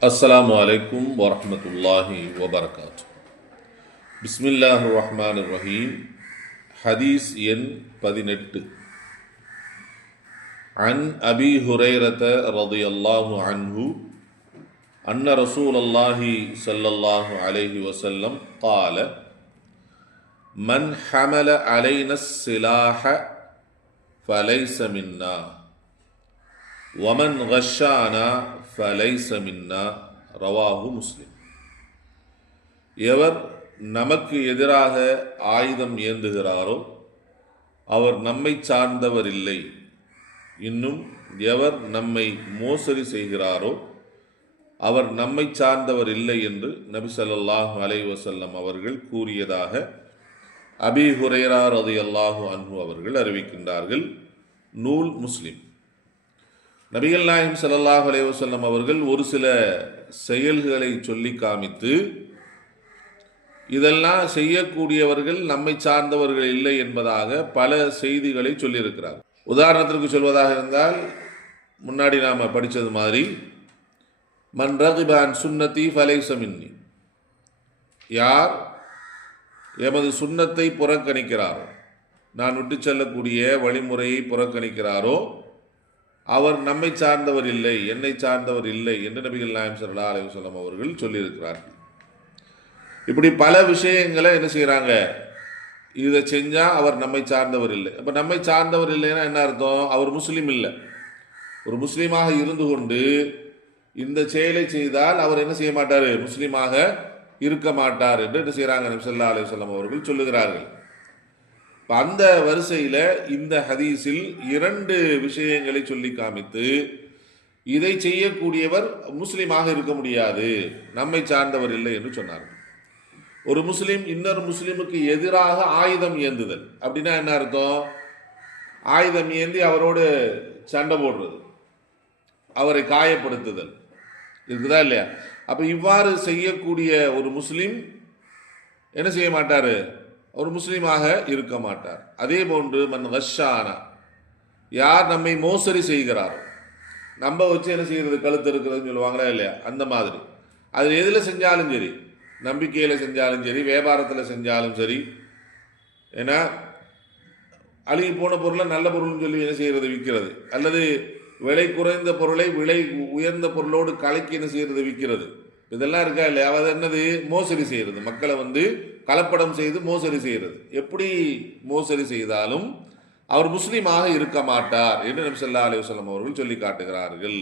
السلام عليكم ورحمة الله وبركاته. بسم الله الرحمن الرحيم. حديث ين بدينت عن أبي هريرة رضي الله عنه أن رسول الله صلى الله عليه وسلم قال من حمل علينا السلاح فليس منا. Oman Hashanah ஃபலைசமின்னா ரவாஹு முஸ்லிம் எவர் நமக்கு எதிராக ஆயுதம் ஏந்துகிறாரோ அவர் நம்மை சார்ந்தவர் இல்லை. இன்னும் எவர் நம்மை மோசடி செய்கிறாரோ அவர் நம்மை சார்ந்தவர் இல்லை என்று நபி சல்லாஹு அலை வசல்லம் அவர்கள் கூறியதாக அபி ஹுரேரா ரதி அல்லாஹு அன்ஹு அவர்கள் அறிவிக்கின்றார்கள். நூல் முஸ்லிம். நபிகள் நாயம் சல்லாஹ் அலைவசல்லம் அவர்கள் ஒரு சில செயல்களை சொல்லி காமித்து இதெல்லாம் செய்யக்கூடியவர்கள் நம்மை சார்ந்தவர்கள் இல்லை என்பதாக பல செய்திகளை சொல்லியிருக்கிறார் உதாரணத்திற்கு சொல்வதாக இருந்தால் முன்னாடி நாம் படித்தது மாதிரி மன் ரகிபான் சுன்னத்தி ஃபலைசமின்னி யார் எமது சுண்ணத்தை புறக்கணிக்கிறாரோ நான் விட்டு செல்லக்கூடிய வழிமுறையை புறக்கணிக்கிறாரோ அவர் நம்மை சார்ந்தவர் இல்லை என்னை சார்ந்தவர் இல்லை என்று நபிகள் நாயம் சல்லா அலைவசல்லம் அவர்கள் சொல்லியிருக்கிறார்கள். இப்படி பல விஷயங்களை என்ன செய்கிறாங்க இதை செஞ்சால் அவர் நம்மை சார்ந்தவர் இல்லை. அப்போ நம்மை சார்ந்தவர் இல்லைன்னா என்ன அர்த்தம்? அவர் முஸ்லீம் இல்லை. ஒரு முஸ்லீமாக இருந்து கொண்டு இந்த செயலை செய்தால் அவர் என்ன செய்ய மாட்டார்? முஸ்லீமாக இருக்க மாட்டார் என்று என்ன செய்கிறாங்க நபிசல்லா அலைவசல்லம் அவர்கள் சொல்லுகிறார்கள். அந்த வரிசையில் இந்த ஹதீஸில் இரண்டு விஷயங்களை சொல்லி காமித்து இதை செய்யக்கூடியவர் முஸ்லீமாக இருக்க முடியாது நம்மை சார்ந்தவர் இல்லை என்று சொன்னார். ஒரு முஸ்லீம் இன்னொரு முஸ்லீமுக்கு எதிராக ஆயுதம் ஏந்துதல். அப்படின்னா என்ன அர்த்தம்? ஆயுதம் ஏந்தி அவரோடு சண்டை போடுறது. அவரை காயப்படுத்துதல். இருக்குதா இல்லையா? அப்போ இவ்வாறு செய்யக்கூடிய ஒரு முஸ்லீம் என்ன செய்ய மாட்டார்? ஒரு முஸ்லீமாக இருக்க மாட்டார். அதே போன்று மன் ஹஷானா யார் நம்மை மோசடி செய்கிறாரோ நம்ம வச்சு என்ன செய்கிறது கழுத்து இருக்கிறதுன்னு சொல்லுவாங்களா இல்லையா? அந்த மாதிரி. அது எதில் செஞ்சாலும் சரி நம்பிக்கையில் செஞ்சாலும் சரி வியாபாரத்தில் செஞ்சாலும் சரி ஏன்னா அழுகி போன பொருளை நல்ல பொருள்னு சொல்லி என்ன செய்கிறது விற்கிறது அல்லது விலை குறைந்த பொருளை விலை உயர்ந்த பொருளோடு கலக்கி என்ன செய்கிறது விற்கிறது இதெல்லாம் இருக்கா இல்லையா? அது என்னது? மோசடி செய்கிறது மக்களை வந்து கலப்படம் செய்து மோசடி செய்கிறது எப்படி மோசடி செய்தாலும் அவர் முஸ்லீமாக இருக்க மாட்டார் என்று நபி ஸல்லல்லாஹு அலைஹி அவர்கள் சொல்லி காட்டுகிறார்கள்.